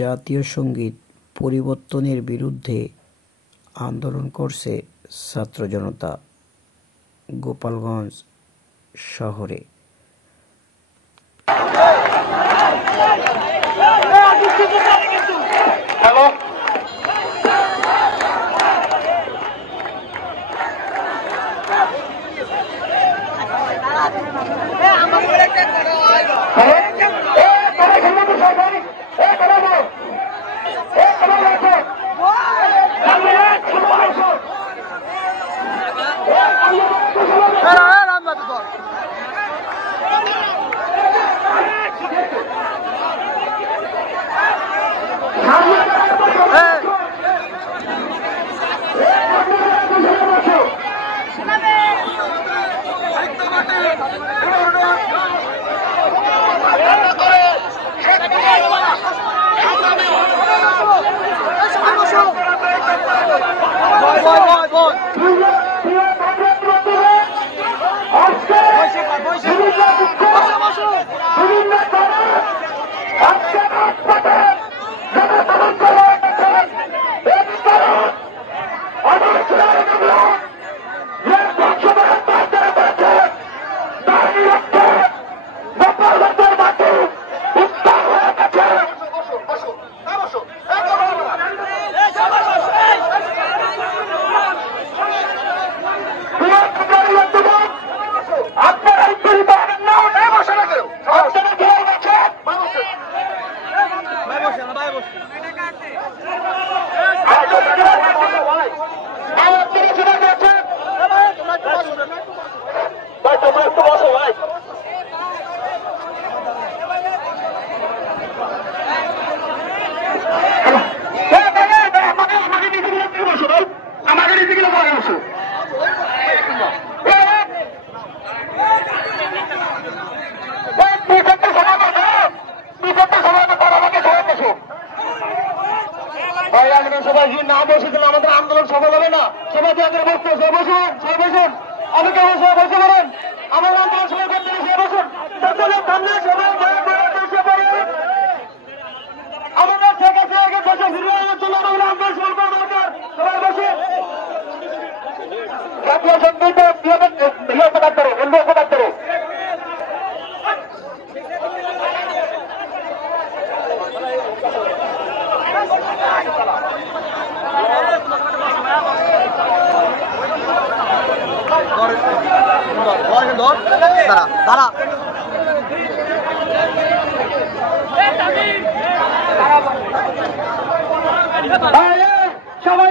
জাতীয় সঙ্গীত পরিবর্তনের বিরুদ্ধে আন্দোলন করছে ছাত্র জনতা। গোপালগঞ্জ শহরে সবাই না বসে দিলে আমাদের আন্দোলন সফল হবে না। সবাই বসতে বসুন, বসুন, অনেকে বসে বসে করেন। আমাদের আন্দোলন সবাই করতে বসুন। আমাদের থেকে বসে ফিরে জন্য আন্দোলন শুরু করা দরকার। সবাই বসে জাতীয় সঙ্গীত করে সবাই